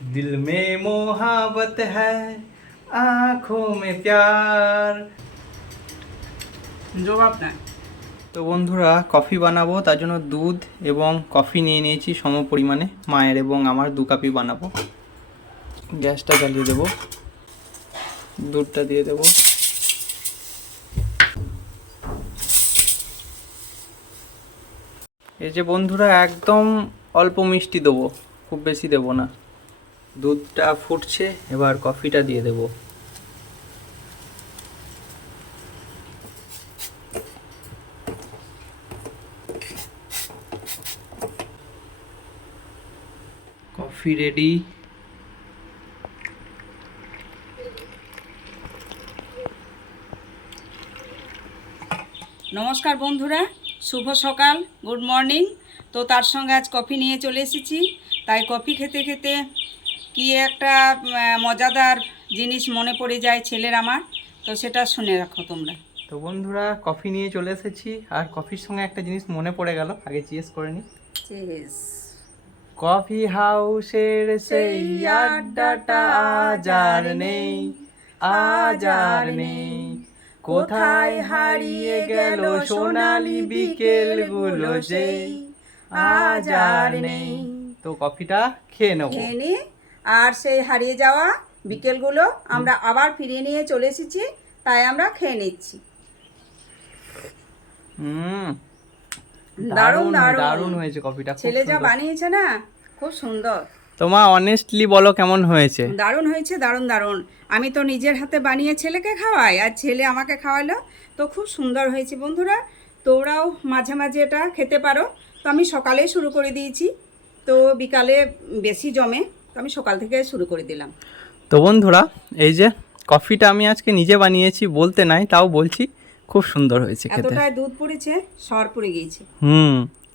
दिल में मोहब्बत है आँखों में प्यार। জবাব নাই। তো বন্ধুরা কফি বানাবো, তার জন্য দুধ এবং কফি নিয়ে নিয়েছি সম পরিমাণে, মায়ের এবং আমার 2 কাপই বানাবো। গ্যাসটা জ্বালিয়ে দেবো, দুধটা দিয়ে দেবো। এই যে বন্ধুরা একদম অল্প মিষ্টি দেবো, খুব বেশি দেবো না। দুধটা ফুটছে, এবার কফিটা দিয়ে দেবো। Coffee ready. নমস্কার বন্ধুরা, শুভ সকাল, গুড মর্নিং। তো তার সঙ্গে আজ কফি নিয়ে চলে এসেছি। তাই কফি খেতে খেতে কি একটা মজাদার জিনিস মনে পড়ে যায় ছেলের আমার। তো সেটা শুনে রাখো তোমরা। তো বন্ধুরা কফি নিয়ে চলে এসেছি, আর কফির সঙ্গে একটা জিনিস মনে পড়ে গেল, আগে জিজ্ঞেস করে নি। কফি হাউসের সেই আড্ডাটা আজ আর নেই, আজ আর নেই। কোথায় হারিয়ে গেল সোনালি বিকেলগুলো সেই, আজ আর নেই। তো কফিটা খেয়ে নেবো। খেয়ে নি, আর সেই হারিয়ে যাওয়া বিকেলগুলো আমরা আবার ফিরিয়ে নিয়ে চলে এসেছি, তাই আমরা খেয়ে নিচ্ছি। দারুণ দারুণ হয়েছে কফিটা, খুব ছেলে যা সুন্দর। বানিয়েছে না, খুব সুন্দর। তোমা অনেস্টলি বলো কেমন হয়েছে? দারুণ হয়েছে, দারুণ দারুণ। আমি তো নিজের হাতে বানিয়ে ছেলেকে খাওয়াই, আর ছেলে আমাকে খাওয়ালো, তো খুব সুন্দর হয়েছে বন্ধুরা। তোমরাও মাঝে মাঝে এটা খেতে পারো। তো আমি সকালেই শুরু করে দিয়েছি, তো বিকালে বেশি জমে, তো আমি সকাল থেকে শুরু করে দিলাম। তো বন্ধুরা এই যে কফিটা আমি আজকে নিজে বানিয়েছি, বলতে নাই তাও বলছি, খুব সুন্দর হয়েছে খেতে। এতটাই দুধ পড়েছে, সর পড়ে গিয়েছে।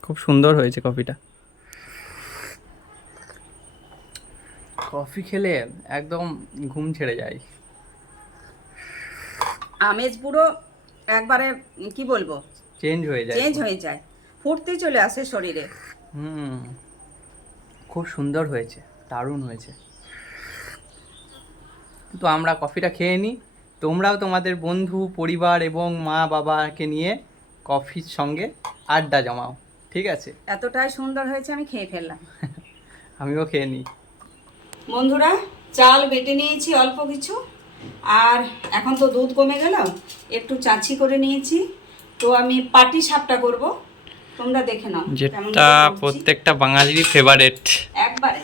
খুব সুন্দর হয়েছে কফিটা। কফি খেলে একদম ঘুম ছেড়ে যায়। আমেজ পুরো একবারে কি বলবো, চেঞ্জ হয়ে যায়। চেঞ্জ হয়ে যায়, ফুটতে চলে আসে শরীরে। খুব সুন্দর হয়েছে, দারুণ হয়েছে। তো আমরা কফিটা খেয়ে নিই, তোমরাও তোমাদের বন্ধু পরিবার এবং মা বাবাকে নিয়ে কফির সঙ্গে আড্ডা জমাও, ঠিক আছে? এতটাই সুন্দর হয়েছে, আমি খেয়ে ফেললাম। আমিও খেয়ে নিই। বন্ধুরা চাল বেটে নিয়েছি অল্প কিছু, আর এখন তো দুধ কমে গেল, একটু চাঁচি করে নিয়েছি। তো আমি পাটি সাপটা করব, তোমরা দেখে নাও কেমন যেটা করে করছি। প্রত্যেকটা বাঙালিরই ফেভারিট। একবারে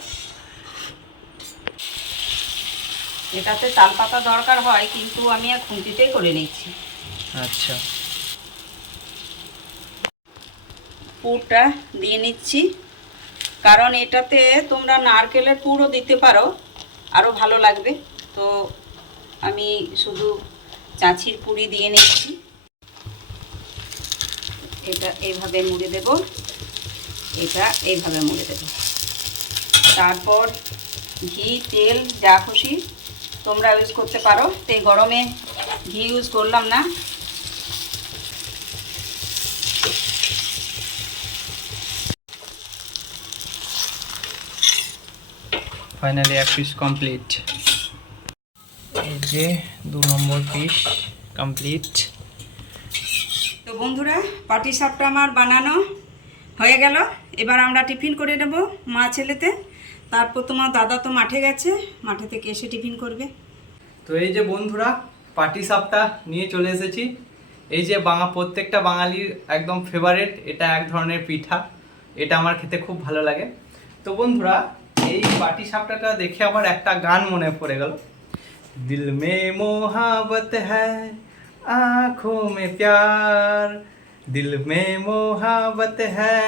এটাতে তাল পাতা দরকার হয়, কিন্তু আমি আর খুন্তিতেই করে নিচ্ছি। আচ্ছা, পুরটা দিয়ে নিচ্ছি, কারণ এটাতে তোমরা নারকেলের পুরও দিতে পারো, আরও ভালো লাগবে। তো আমি শুধু চাঁচির পুরি দিয়ে নিচ্ছি। এটা এইভাবে মুড়ে দেব, এটা এইভাবে মুড়ে দেব। তারপর ঘি তেল যা খুশি তোমরা ইউজ করতে পারো, তো এই গরমে ঘি ইউজ করলাম না। ফাইনালি এক পিস কমপ্লিট। এই যে 2 নম্বর পিস কমপ্লিট। তো বন্ধুরা পাটি সাপটা আমার বানানো হয়ে গেল। এবার আমরা টিফিন করে নেব মা ছেলেতে। তারপর তোমার দাদা তো মাঠে গেছে, মাঠে থেকে এসে টিফিন করবে। তো এই যে বন্ধুরা পাটি সাপটা নিয়ে চলে এসেছি। এই যে প্রত্যেকটা বাঙালির একদম ফেভারিট, এটা এক ধরনের পিঠা, এটা আমার খেতে খুব ভালো লাগে। তো বন্ধুরা এই পাটি সাপটাটা দেখে আবার একটা গান মনে পড়ে গেল। দিল মে মোহাবত হ্যায় आँखों में प्यार, दिल में मोहब्बत है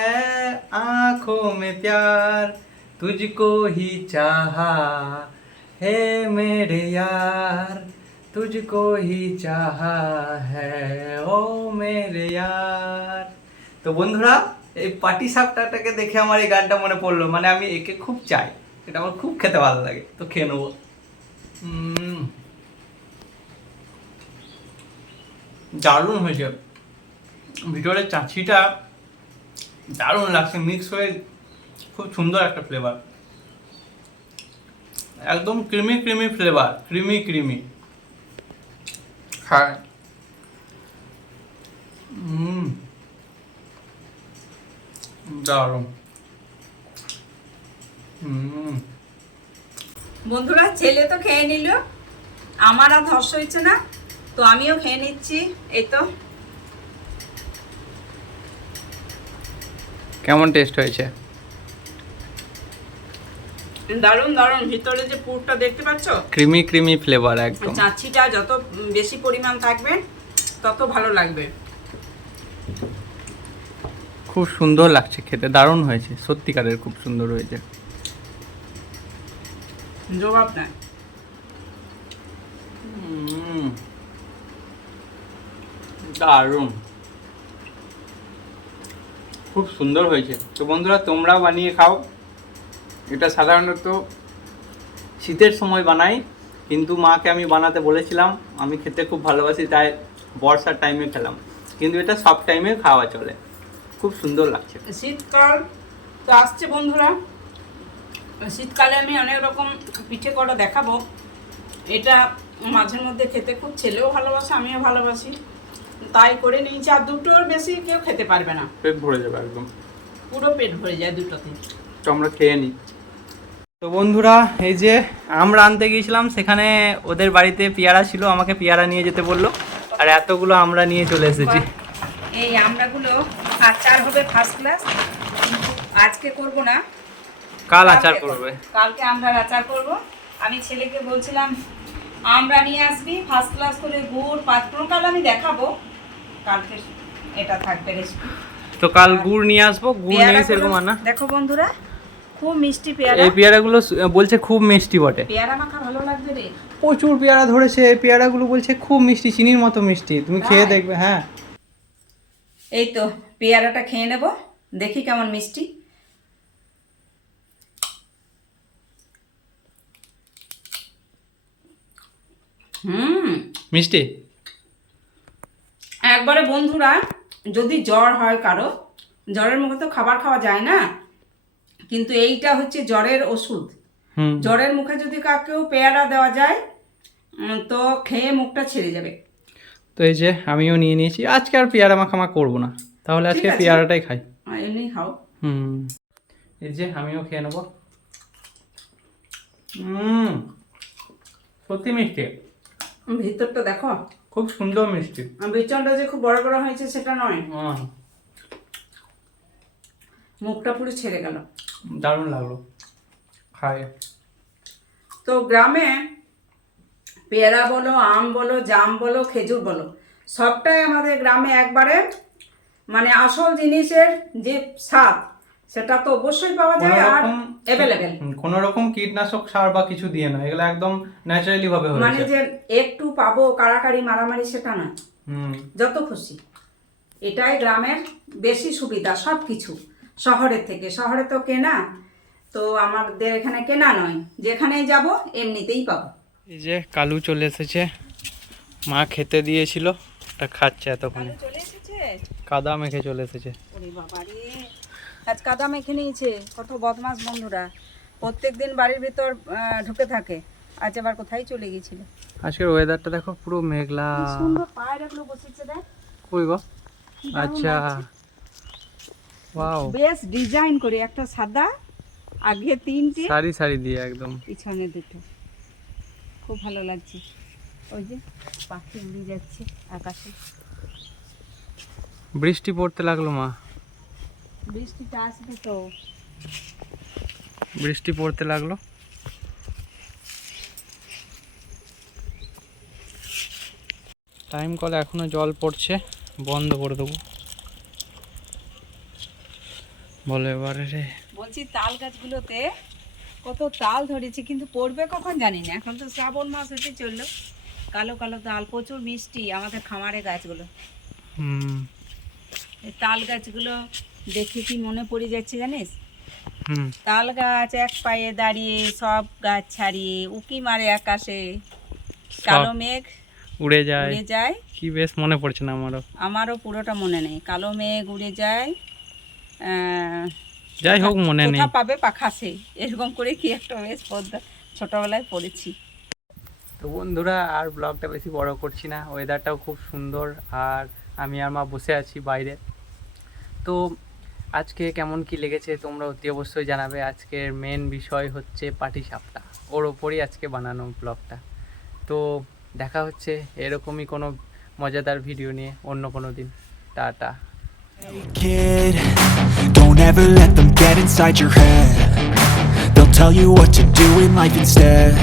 आँखों में प्यार, तुझको ही चाहा है मेरे यार, तुझको ही चाहा है ओ मेरे यार। তো বন্ধুরা এই পাটি সাপটাটাকে দেখে আমার এই গানটা মনে পড়লো, মানে আমি একে খুব চাই, এটা আমার খুব খেতে ভালো লাগে, তো খেয়ে নেবো। দারুণ হয়েছে, ভিতরে চাঁচিটা দারুণ লাগছে, মিক্স হয়ে খুব সুন্দর একটা ফ্লেভার। একদম creamy creamy flavour, creamy creamy. হ্যাঁ, দারুণ। বন্ধুরা ছেলে তো খেয়ে নিল, আমার আর ধস হচ্ছে না, তো আমিও খেয়ে নিচ্ছি। এই তো কেমন টেস্ট হয়েছে? দারুণ দারুণ। ভিতরে যে পুরটা দেখতে পাচ্ছ, ক্রিমি ক্রিমি ফ্লেভার একদম। চাচিটা যত বেশি পরিমাণ থাকবে তত ভালো লাগবে। খুব সুন্দর লাগছে খেতে, দারুণ হয়েছে, সত্যিকারের খুব সুন্দর হয়েছে। জবাব নাই। দারুণ, খুব সুন্দর হয়েছে। তো বন্ধুরা তোমরাও বানিয়ে খাও। এটা সাধারণত শীতের সময় বানাই, কিন্তু মাকে আমি বানাতে বলেছিলাম, আমি খেতে খুব ভালোবাসি, তাই বর্ষার টাইমে খেলাম, কিন্তু এটা সব টাইমে খাওয়া চলে। খুব সুন্দর লাগছে। শীতকাল তো আসছে বন্ধুরা, শীতকালে আমি অনেক রকম পিঠে করা দেখাবো। এটা মাঝের মধ্যে খেতে খুব ছেলেও ভালোবাসে, আমিও ভালোবাসি, তাই করে নিয়েছি। আর দুটোর বেশি কেউ খেতে পারবে না, পেট ভরে যাবে একদম, পুরো পেট ভরে যায় দুটোতে। তো আমরা খেয়ে নিই। তো বন্ধুরা এই যে আমরা আনতে গিয়েছিলাম, সেখানে ওদের বাড়িতে পেয়ারা ছিল, আমাকে পেয়ারা নিয়ে যেতে বললো, আর এতগুলো আমরা নিয়ে চলে এসেছি। এই আমড়াগুলো আচার হবে ফার্স্ট ক্লাস, আজকে করব না, কাল আচার করবে। কালকে আমড়ার আচার করব। আমি ছেলেকে বলছিলাম আমড়া নিয়ে আসবি ফার্স্ট ক্লাস করে, গুড় পাঁচফোড়ন, কাল আমি দেখাবো, কালকে এটা থাকবে রেসিপি। তো কাল গুড় নিয়ে আসবো, গুড় নেই সেরকম আনা। দেখো বন্ধুরা খুব মিষ্টি পেয়ারা, এই পেয়ারাগুলো বলছে খুব মিষ্টি বটে। পেয়ারা মাখা ভালো লাগবে রে। প্রচুর পেয়ারা ধরেছে, এই পেয়ারাগুলো বলছে খুব মিষ্টি, চিনির মতো মিষ্টি, তুমি খেয়ে দেখবে। হ্যাঁ, এই তো পেয়ারাটা খেয়ে নেব, দেখি কেমন মিষ্টি। মিষ্টি একবারে। বন্ধুরা যদি জ্বর হয় কারো, জ্বরের মুখে তো খাবার খাওয়া যায় না, কিন্তু এইটা হচ্ছে জ্বরের ওষুধ। জ্বরের মুখে যদি কাউকেও পেয়ারা দেওয়া যায় তো খেয়ে মুখটা ছেড়ে যাবে। তো এই যে আমিও নিয়ে নিয়েছি, আজকে আর পেয়ারা মাখামা করবো না, তাহলে আজকে পেয়ারাটাই খাই। এমনি খাও। এই যে আমিও খেয়ে নেবো। সত্যি মিষ্টি, ভিতরটা দেখো খুব সুন্দর মিষ্টি। বিচনটা যে খুব বড় বড় হয়েছে সেটা নয়, মুখটা পুরো ছেড়ে গেল, দারুণ লাগলো খাই। তো গ্রামে পেয়ারা বলো, আম বলো, জাম বলো, খেজুর বলো, সবটাই আমাদের গ্রামে একবারে মানে আসল জিনিসের যে স্বাদ সেটা তো অবশ্যই পাওয়া যায়, আর অ্যাভেলেবেল। কোনো রকম কীটনাশক সার বা কিছু দিয়ে না, এগুলো একদম ন্যাচারালি ভাবে হয়েছে। মানে যে একটু পাবো কাড়াকাড়ি মারামারি সেটা না, যত খুশি। এটাই গ্রামের বেশি সুবিধা সব কিছু শহরের থেকে। শহরে তো কেনা, তো আমাদের এখানে কেনা নয়, যেখানেই যাব এমনিতেই পাবো। এই যে কালু চলে এসেছে, মা খেতে দিয়েছিল, ওটা খাচ্ছে এতক্ষণে। চলে এসেছে, কাদা মেখে চলে এসেছে। ওরে বাবা রে, আজ কাদা মেখে নিয়েছে। কত বদমাস বন্ধুরা, প্রত্যেকদিন বাড়ির ভিতর ঢুকে থাকে, আজ আবার কোথায় চলে গেছিল। আজকের ওয়েদারটা দেখো, পুরো মেঘলা। সুন্দর পায়রাগুলো বসেছে দেখ। কই গো? আচ্ছা, ওয়াও, বেশ ডিজাইন করে, একটা সাদা, আগে তিনটে, সারি সারি দিয়ে একদম, পিছনে দুটো, খুব ভালো লাগছে। ওই যে পাখি উড়ে যাচ্ছে আকাশে। বৃষ্টি পড়তে লাগলো মা, বৃষ্টিটা আসবে তো, বৃষ্টি পড়তে লাগলো। টাইম কলে এখনো জল পড়ছে, বন্ধ করে দেবো। বলো এবারে রে। বলছি তাল গাছগুলোতে কত তাল ধরেছে, কিন্তু পড়বে কখন জানি না। এখন তো শ্রাবণ মাস হতে চললো, কালো কালো তাল, প্রচুর মিষ্টি আমাদের খামারে গাছগুলো। এই তাল গাছগুলো দেখে কি মনে পড়ে যাচ্ছে জানিস, তাল গাছ এক পায়ে দাঁড়িয়ে, সব গাছ ছাড়িয়ে উকি মারে আকাশে, কালো মেঘ উড়ে যায়, উড়ে যায়। কি বেশ মনে পড়ছে না আমারও পুরোটা মনে নেই। কালো মেঘ উড়ে যায়, যাই হোক মনে নেই, পাবে পাখাসে, এরকম করে কি একটা বেশ ছোটোবেলায় পড়েছি। তো বন্ধুরা আর ব্লগটা বেশি বড় করছি না, ওয়েদারটাও খুব সুন্দর আর আমি আর মা বসে আছি বাইরে। তো আজকে কেমন কি লেগেছে তোমরা অতি অবশ্যই জানাবে। আজকের মেন বিষয় হচ্ছে পাটিসাপটা, ওর ওপরই আজকে বানানো ব্লগটা। তো দেখা হচ্ছে এরকমই কোনো মজাদার ভিডিও নিয়ে অন্য কোনো দিন। Tata. Hey kid, don't ever let them get inside your head. They'll tell you what to do in life instead.